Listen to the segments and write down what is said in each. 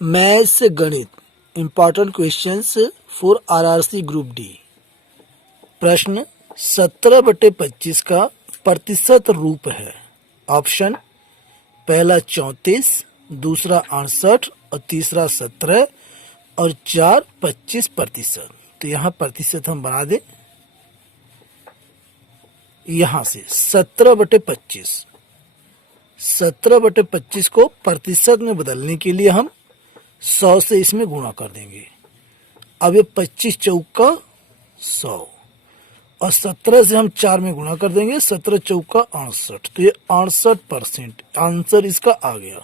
Maths गणित important questions for RRC group D. प्रश्न 17/25 का प्रतिशत रूप है। ऑप्शन पहला 34, दूसरा 68 और तीसरा 17 और 4 25%। तो यहाँ प्रतिशत हम बना दें, यहाँ से 17/25 को प्रतिशत में बदलने के लिए हम 100 से इसमें गुणा कर देंगे। अब ये 25 चौका 100 और 17 से हम 4 में गुणा कर देंगे, 17 चौका 68, तो ये 68% आंसर इसका आ गया।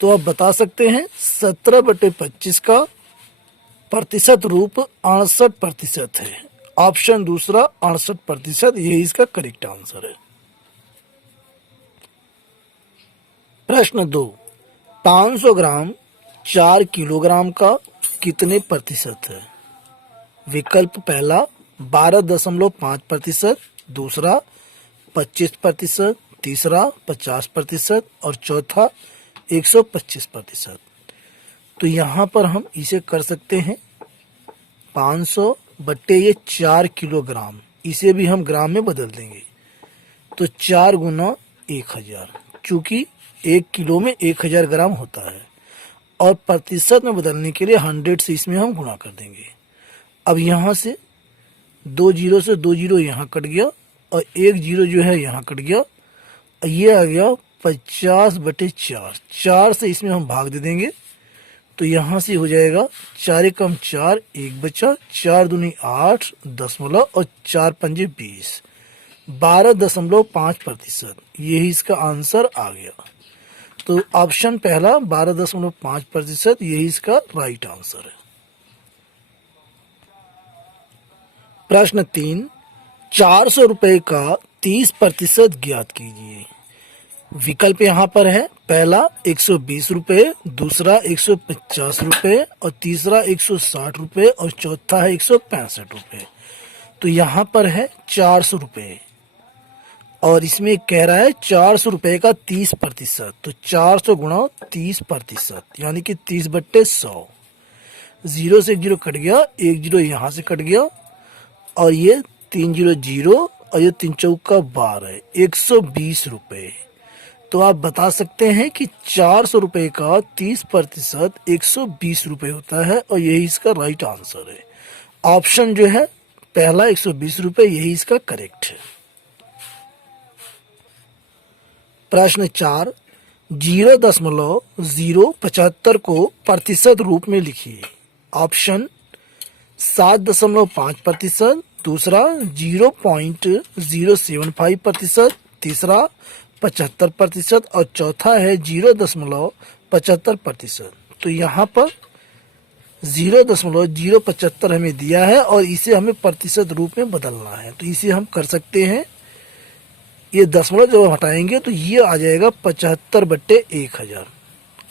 तो आप बता सकते हैं 17/25 का प्रतिशत रूप 68% है। ऑप्शन दूसरा 68%, यही इसका करेक्ट आंसर है। प्रश्न 2, 500 ग्राम 4 किलोग्राम का कितने प्रतिशत है? विकल्प पहला 12.5%, दूसरा 25%, तीसरा 50% और चौथा 125%। तो यहाँ पर हम इसे कर सकते हैं 500 बट्टे ये 4 किलोग्राम, इसे भी हम ग्राम में बदल देंगे। तो 4 गुना 1000, चूंकि 1 किलो में 1000 ग्राम होता है और प्रतिशत में बदलने के लिए 100 से इसमें हम गुणा कर देंगे। अब यहाँ से 2 जीरो से 2 जीरो यहाँ कट गया और 1 जीरो जो है यहाँ कट गया। ये आ गया 50/4, 4 से इसमें हम भाग दे देंगे। तो यहाँ से हो जाएगा 4 कम 4, 1 बचा, 4 दूनी 8 दशमलव और 4 पंजे 20, 12.5%। यही इसका आंसर आ गया। तो ऑप्शन पहला 12.5%, यही इसका राइट आंसर है। प्रश्न 3, 400 रुपए का 30% ज्ञात कीजिए। विकल्प यहाँ पर है, पहला 120 रुपए, दूसरा 150 रुपए और तीसरा 160 रुपए और चौथा है 165 रुपए। तो यहाँ पर है 400 रुपए और इसमें कह रहा है 400 रुपए का 30%। तो 400 गुणा 30%, यानी कि 30/100। 0 से 1 जीरो कट गया, 1 जीरो यहाँ से कट गया और ये 3 जीरो 0 और ये 3 चौका 12, 120 रुपए। तो आप बता सकते हैं कि 400 रुपए का 30% 120 रुपए होता है और यही इसका राइट आंसर है। ऑप्शन जो है पहला 120 रुपए, यही इसका करेक्ट है। प्रश्न 4, 0.075 को प्रतिशत रूप में लिखिए। ऑप्शन 7.5%, दूसरा 0.075%, तीसरा 75% और चौथा है 0.75%। तो यहाँ पर 0.075 हमें दिया है और इसे हमें प्रतिशत रूप में बदलना है। तो इसे हम कर सकते हैं, ये दशमलव जब हटाएंगे तो ये आ जाएगा 75/1000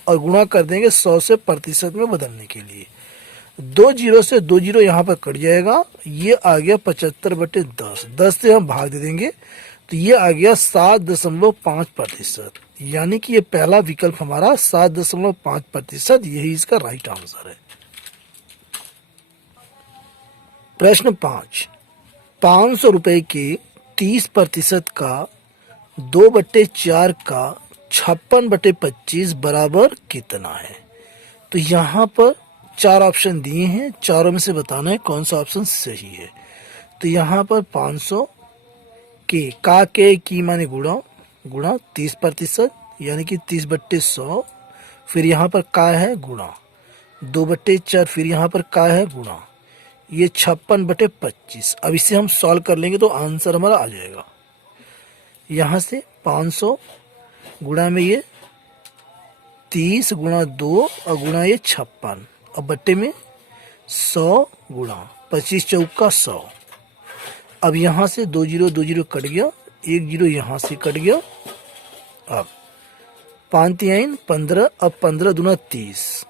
और गुणा कर देंगे 100 से प्रतिशत में बदलने के लिए। 2 जीरो से 2 जीरो यहाँ पर कट जाएगा, ये आ गया 75/10, 10 से हम भाग दे देंगे तो ये आ गया 7.5%, यानी कि ये पहला विकल्प हमारा 7.5%, यही इसका राइट आंसर है। प्रश्न 5, 500 रुपए के 30% का 2/4 का 56/25 बराबर कितना है? तो यहाँ पर 4 ऑप्शन दिए हैं, चारों में से बताना है कौन सा ऑप्शन सही है। तो यहाँ पर 500 के की माने गुणा 30%, यानी कि 30/100। फिर यहाँ पर का है गुणा 2/4, फिर यहाँ पर का है गुणा, ये 56/25। अब इसे हम सॉल्व कर लेंगे तो आंसर हमारा आ जाएगा। यहाँ से 500 गुणा में ये 30 गुणा 2 और गुणा ये 56 और बट्टे में 100 गुणा 25 चौका 100। अब यहाँ से 2 जीरो कट गया, 1 जीरो यहाँ से कट गया। अब 5 3 15, अब 15 दूना 30,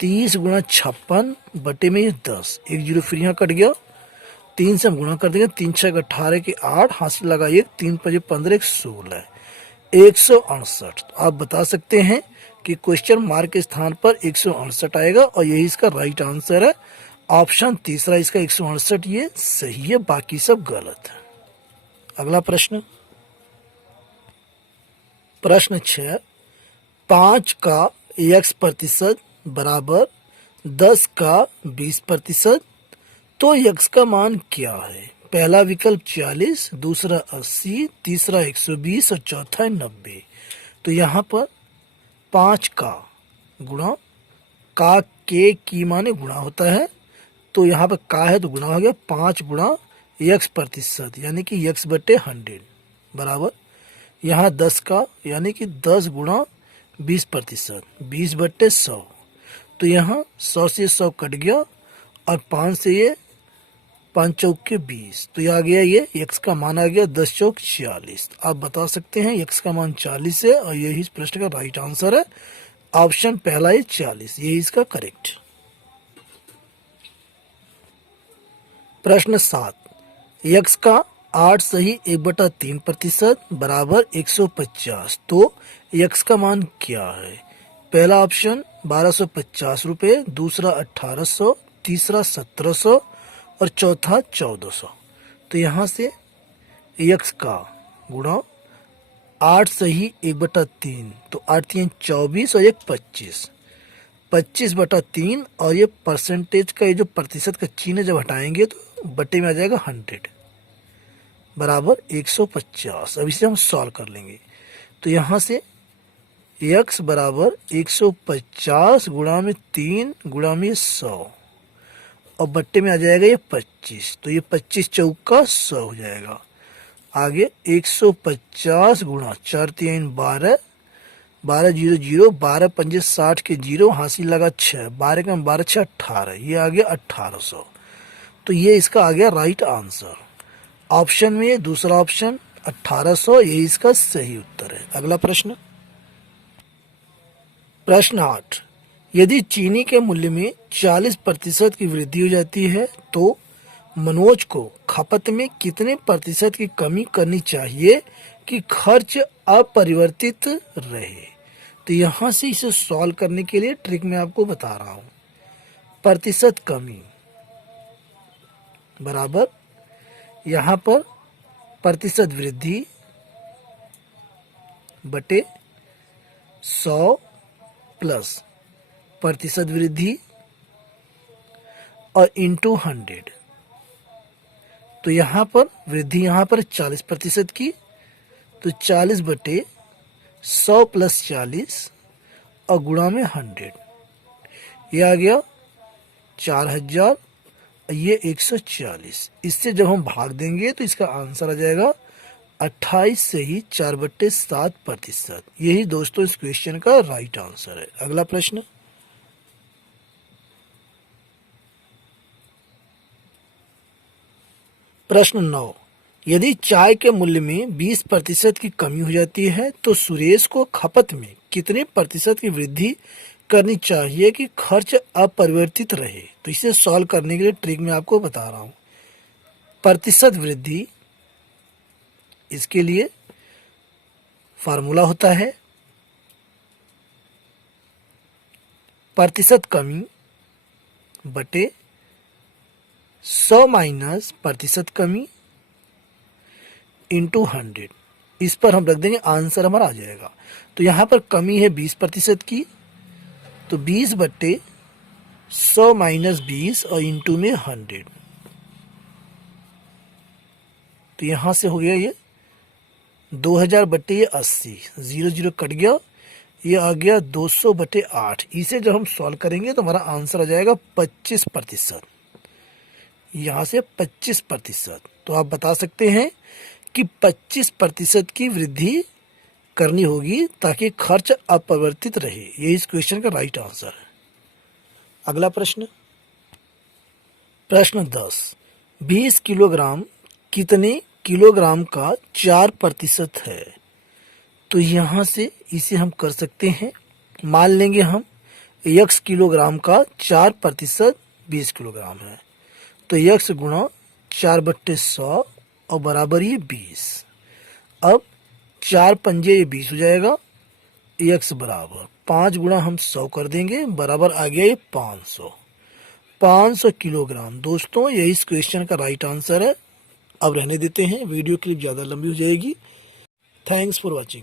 30 गुणा 56 बटे में ये 10, 1 जीरो फिर यहाँ कट गया, 3 से हम गुणा कर देंगे, 3 6 18 के 8, हाथ से लगा 1, 3 5 15 1 16, 168। आप बता सकते हैं कि क्वेश्चन मार्क के स्थान पर 168 आएगा और यही इसका राइट आंसर है। ऑप्शन तीसरा इसका 168 ये सही है, बाकी सब गलत है। अगला प्रश्न, प्रश्न 6, 5 का x प्रतिशत बराबर 10 का 20%, तो x का मान क्या है? पहला विकल्प 40, दूसरा 80, तीसरा 120 और चौथा 90। तो यहाँ पर 5 का गुणा का के की माने गुणा होता है, तो यहाँ पर का है तो गुणा हो गया 5 गुणा x प्रतिशत यानी कि x बटे 100 बराबर यहाँ 10 का यानी कि 10 गुणा 20%, 20 बटे 100। तो यहाँ 100 से 100 कट गया और 5 से ये 5 चौक के 20, तो ये आ गया, ये x का मान आ गया 10 चौक 40। आप बता सकते हैं x का मान 40 है और यही इस प्रश्न का राइट आंसर है। ऑप्शन पहला है 40, यही इसका करेक्ट। प्रश्न 7, x का 8 सही 1/3% बराबर 150, तो x का मान क्या है? पहला ऑप्शन 1250 रुपये, दूसरा 1800, तीसरा 1700 और चौथा 1400। तो यहाँ से x का गुणा 8 सही 1/3, तो 8 3 24 और 1 25, 25/3 और ये परसेंटेज का ये जो प्रतिशत का चिन्ह जब हटाएंगे तो बटे में आ जाएगा 100 बराबर 150। अब इसे हम सॉल्व कर लेंगे, तो यहाँ से x बराबर 150 गुणा में 3 गुणा में 100 और बट्टे में आ जाएगा ये 25, तो ये 25 चौका 100 हो जाएगा। आगे 150 गुणा 4 3 12, 12 0 0, 12 पंजे 60 के 0, हासिल लगा 6, 12 का 12 6 18, ये आ गया 1800। तो ये इसका आ गया राइट आंसर। ऑप्शन में दूसरा ऑप्शन 1800 यही इसका सही उत्तर है। अगला प्रश्न, प्रश्न 8, यदि चीनी के मूल्य में 40% की वृद्धि हो जाती है तो मनोज को खपत में कितने प्रतिशत की कमी करनी चाहिए कि खर्च अपरिवर्तित रहे? तो यहाँ से इसे सॉल्व करने के लिए ट्रिक मैं आपको बता रहा हूँ। प्रतिशत कमी बराबर यहाँ पर प्रतिशत वृद्धि बटे 100 प्लस प्रतिशत वृद्धि और इंटू 100। तो यहाँ पर वृद्धि यहाँ पर 40% की, तो 40 बटे 100 प्लस 40 और गुणा में 100, ये आ गया 4000, ये 140। इससे जब हम भाग देंगे तो इसका आंसर आ जाएगा 28 से ही 4/7%। यही दोस्तों इस क्वेश्चन का राइट आंसर है। अगला प्रश्न, प्रश्न 9, यदि चाय के मूल्य में 20% की कमी हो जाती है तो सुरेश को खपत में कितने प्रतिशत की वृद्धि करनी चाहिए कि खर्च अपरिवर्तित रहे? तो इसे सॉल्व करने के लिए ट्रिक मैं आपको बता रहा हूँ। प्रतिशत वृद्धि, इसके लिए फार्मूला होता है प्रतिशत कमी बटे 100 माइनस प्रतिशत कमी इंटू 100। इस पर हम रख देंगे, आंसर हमारा आ जाएगा। तो यहाँ पर कमी है 20% की, तो 20 बट्टे 100 माइनस 20 और इंटू में 100। तो यहाँ से हो गया ये 2000 बट्टे ये 80, 0 0 कट गया, ये आ गया 200 बटे 8। इसे जब हम सॉल्व करेंगे तो हमारा आंसर आ जाएगा 25%। यहाँ से 25%। तो आप बता सकते हैं कि 25% की वृद्धि करनी होगी ताकि खर्च अपरिवर्तित रहे। ये इस क्वेश्चन का राइट आंसर है। अगला प्रश्न, प्रश्न 10, 20 किलोग्राम कितने किलोग्राम का 4% है? तो यहाँ से इसे हम कर सकते हैं, मान लेंगे हम x किलोग्राम का 4% 20 किलोग्राम है, तो x गुणा 4/100 और बराबर ये 20। अब 4 पंजे ये 20 हो जाएगा, x बराबर 5 गुणा हम 100 कर देंगे, बराबर आ गया ये 500 किलोग्राम। दोस्तों यही इस क्वेश्चन का राइट आंसर है। अब रहने देते हैं, वीडियो क्लिप ज़्यादा लंबी हो जाएगी। Thanks for watching.